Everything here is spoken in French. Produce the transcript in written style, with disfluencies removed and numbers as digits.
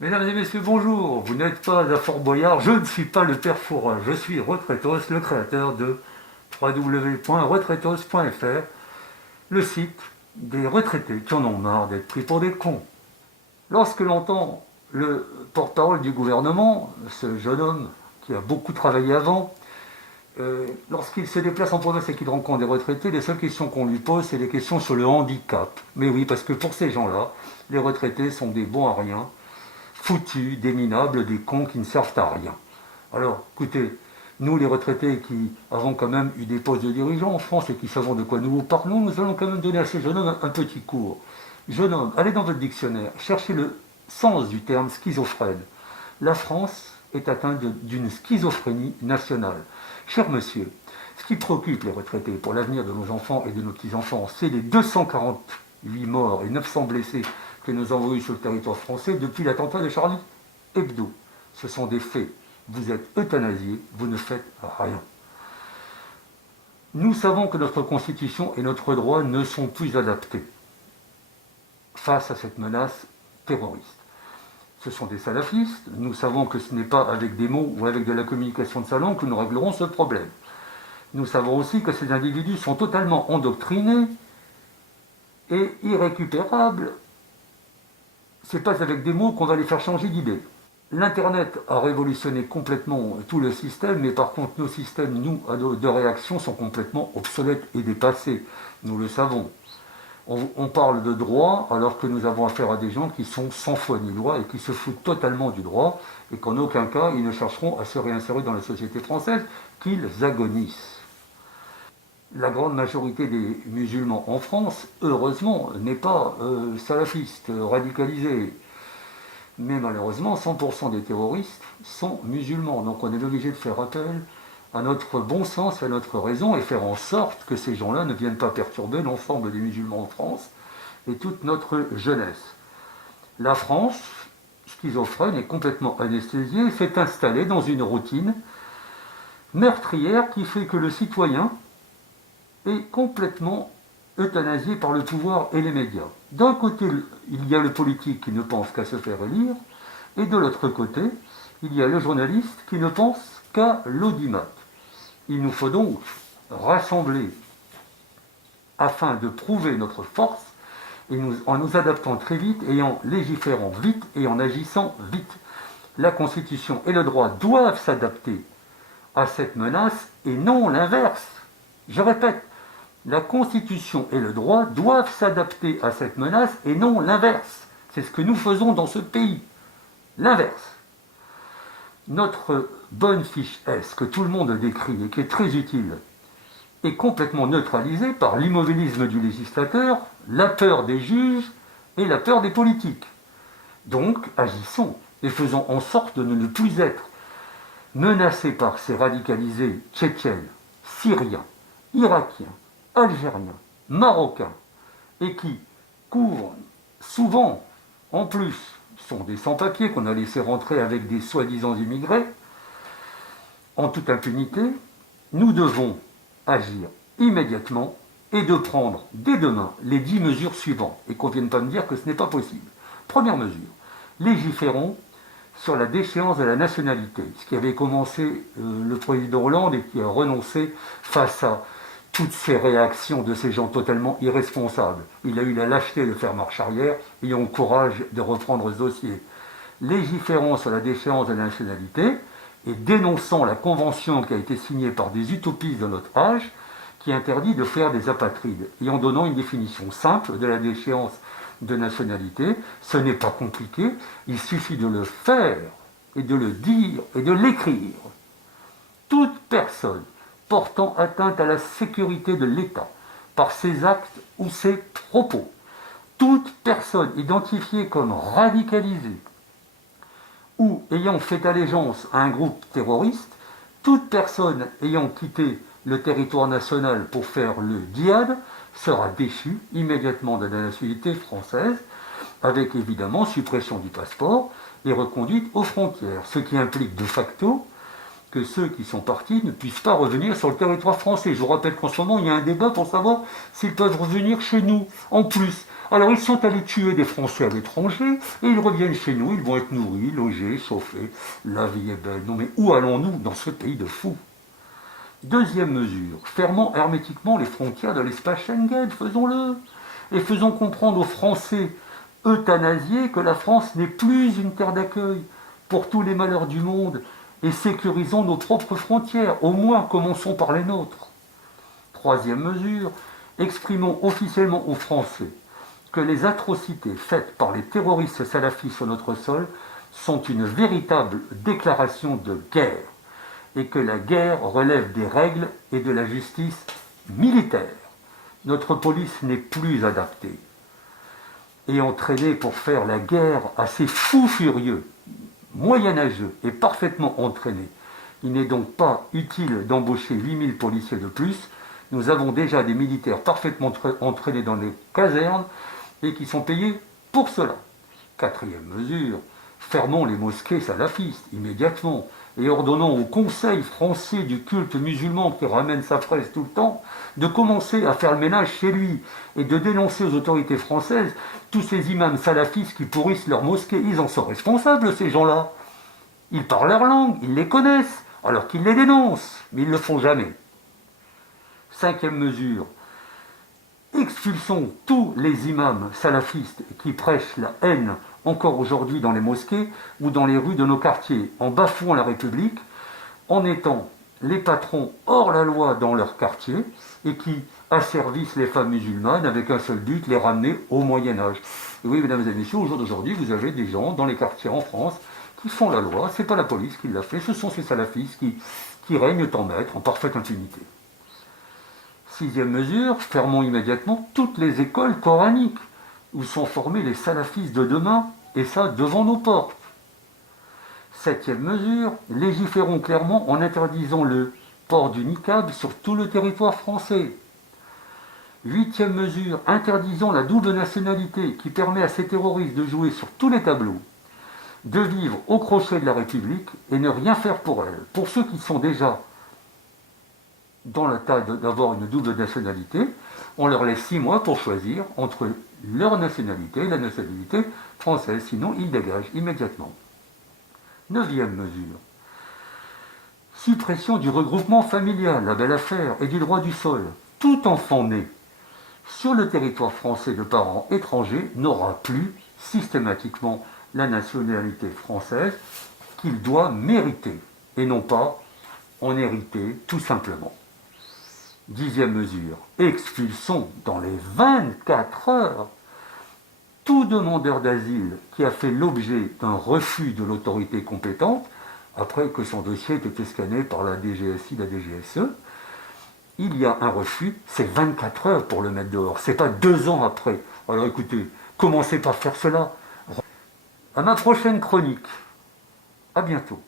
Mesdames et messieurs, bonjour. Vous n'êtes pas à Fort Boyard, je ne suis pas le père Fouras, je suis Retraitos, le créateur de www.retraitos.fr, le site des retraités qui en ont marre d'être pris pour des cons. Lorsque l'on entend le porte-parole du gouvernement, ce jeune homme qui a beaucoup travaillé avant, lorsqu'il se déplace en province et qu'il rencontre des retraités, les seules questions qu'on lui pose, c'est des questions sur le handicap. Mais oui, parce que pour ces gens-là, les retraités sont des bons à rien, foutus, des minables, des cons qui ne servent à rien. Alors, écoutez, nous les retraités qui avons quand même eu des postes de dirigeants en France et qui savons de quoi nous parlons, nous allons quand même donner à ce jeune homme un petit cours. Jeune homme, allez dans votre dictionnaire, cherchez le sens du terme schizophrène. La France est atteinte d'une schizophrénie nationale. Cher monsieur, ce qui préoccupe les retraités pour l'avenir de nos enfants et de nos petits-enfants, c'est les 248 morts et 900 blessés que nous avons eu sur le territoire français depuis l'attentat de Charlie Hebdo. Ce sont des faits. Vous êtes euthanasiés, vous ne faites rien. Nous savons que notre Constitution et notre droit ne sont plus adaptés face à cette menace terroriste. Ce sont des salafistes. Nous savons que ce n'est pas avec des mots ou avec de la communication de salon que nous réglerons ce problème. Nous savons aussi que ces individus sont totalement endoctrinés et irrécupérables. C'est pas avec des mots qu'on va les faire changer d'idée. L'Internet a révolutionné complètement tout le système, mais par contre nos systèmes, nous, de réaction, sont complètement obsolètes et dépassés. Nous le savons. On parle de droit alors que nous avons affaire à des gens qui sont sans foi ni loi et qui se foutent totalement du droit et qu'en aucun cas ils ne chercheront à se réinsérer dans la société française, qu'ils agonisent. La grande majorité des musulmans en France, heureusement, n'est pas salafiste, radicalisé. Mais malheureusement, 100% des terroristes sont musulmans. Donc on est obligé de faire appel à notre bon sens et à notre raison et faire en sorte que ces gens-là ne viennent pas perturber l'ensemble des musulmans en France et toute notre jeunesse. La France, schizophrène et complètement anesthésiée, s'est installée dans une routine meurtrière qui fait que le citoyen est complètement euthanasié par le pouvoir et les médias. D'un côté, il y a le politique qui ne pense qu'à se faire élire, et de l'autre côté, il y a le journaliste qui ne pense qu'à l'audimat. Il nous faut donc rassembler afin de prouver notre force et en nous adaptant très vite et en légiférant vite et en agissant vite. La Constitution et le droit doivent s'adapter à cette menace et non l'inverse. Je répète, la Constitution et le droit doivent s'adapter à cette menace et non l'inverse. C'est ce que nous faisons dans ce pays. L'inverse. Notre bonne fiche S, que tout le monde décrit et qui est très utile, est complètement neutralisée par l'immobilisme du législateur, la peur des juges et la peur des politiques. Donc, agissons et faisons en sorte de ne plus être menacés par ces radicalisés tchétchènes, syriens, irakiens, algériens, marocains, et qui couvrent souvent, en plus, sont des sans-papiers qu'on a laissés rentrer avec des soi-disant immigrés, en toute impunité. Nous devons agir immédiatement et de prendre dès demain les 10 mesures suivantes, et qu'on ne vienne pas me dire que ce n'est pas possible. Première mesure, légiférons sur la déchéance de la nationalité, ce qui avait commencé le président Hollande et qui a renoncé face à toutes ces réactions de ces gens totalement irresponsables. Il a eu la lâcheté de faire marche arrière, ayons le courage de reprendre ce dossier. Légiférons sur la déchéance de la nationalité et dénonçons la convention qui a été signée par des utopistes de notre âge qui interdit de faire des apatrides, et en donnant une définition simple de la déchéance de nationalité. Ce n'est pas compliqué, il suffit de le faire et de le dire et de l'écrire. Toute personne portant atteinte à la sécurité de l'État par ses actes ou ses propos, toute personne identifiée comme radicalisée ou ayant fait allégeance à un groupe terroriste, toute personne ayant quitté le territoire national pour faire le djihad sera déchue immédiatement de la nationalité française, avec évidemment suppression du passeport et reconduite aux frontières, ce qui implique de facto que ceux qui sont partis ne puissent pas revenir sur le territoire français. Je vous rappelle qu'en ce moment, il y a un débat pour savoir s'ils peuvent revenir chez nous, en plus. Alors, ils sont allés tuer des Français à l'étranger, et ils reviennent chez nous, ils vont être nourris, logés, chauffés, la vie est belle. Non mais où allons-nous dans ce pays de fous? Deuxième mesure, fermons hermétiquement les frontières de l'espace Schengen, faisons-le. Et faisons comprendre aux Français euthanasiés que la France n'est plus une terre d'accueil pour tous les malheurs du monde, et sécurisons nos propres frontières, au moins commençons par les nôtres. Troisième mesure, exprimons officiellement aux Français que les atrocités faites par les terroristes salafistes sur notre sol sont une véritable déclaration de guerre, et que la guerre relève des règles et de la justice militaire. Notre police n'est plus adaptée et entraînée pour faire la guerre à ces fous furieux, moyenâgeux et parfaitement entraînés. Il n'est donc pas utile d'embaucher 8000 policiers de plus. Nous avons déjà des militaires parfaitement entraînés dans les casernes et qui sont payés pour cela. Quatrième mesure, fermons les mosquées salafistes immédiatement et ordonnons au Conseil français du culte musulman qui ramène sa presse tout le temps de commencer à faire le ménage chez lui et de dénoncer aux autorités françaises tous ces imams salafistes qui pourrissent leurs mosquées. Ils en sont responsables, ces gens-là. Ils parlent leur langue, ils les connaissent, alors qu'ils les dénoncent, mais ils ne le font jamais. Cinquième mesure, expulsons tous les imams salafistes qui prêchent la haine encore aujourd'hui dans les mosquées ou dans les rues de nos quartiers, en bafouant la République, en étant les patrons hors la loi dans leur quartier et qui asservissent les femmes musulmanes avec un seul but, les ramener au Moyen-Âge. Et oui, mesdames et messieurs, au jour d'aujourd'hui, vous avez des gens dans les quartiers en France qui font la loi, c'est pas la police qui l'a fait, ce sont ces salafistes qui règnent en maître, en parfaite impunité. Sixième mesure, fermons immédiatement toutes les écoles coraniques où sont formés les salafistes de demain, et ça devant nos portes. Septième mesure, légiférons clairement en interdisant le port du niqab sur tout le territoire français. Huitième mesure, interdisons la double nationalité qui permet à ces terroristes de jouer sur tous les tableaux, de vivre au crochet de la République et ne rien faire pour elle. Pour ceux qui sont déjà dans le tas d'avoir une double nationalité, on leur laisse 6 mois pour choisir entre leur nationalité et la nationalité française, sinon ils dégagent immédiatement. Neuvième mesure, suppression du regroupement familial, la belle affaire, et du droit du sol. Tout enfant né sur le territoire français de parents étrangers n'aura plus systématiquement la nationalité française qu'il doit mériter, et non pas en hériter tout simplement. Dixième mesure, expulsons dans les 24 heures tout demandeur d'asile qui a fait l'objet d'un refus de l'autorité compétente, après que son dossier ait été scanné par la DGSI, la DGSE. Il y a un refus, c'est 24 heures pour le mettre dehors, c'est pas 2 ans après. Alors écoutez, commencez par faire cela. À ma prochaine chronique, à bientôt.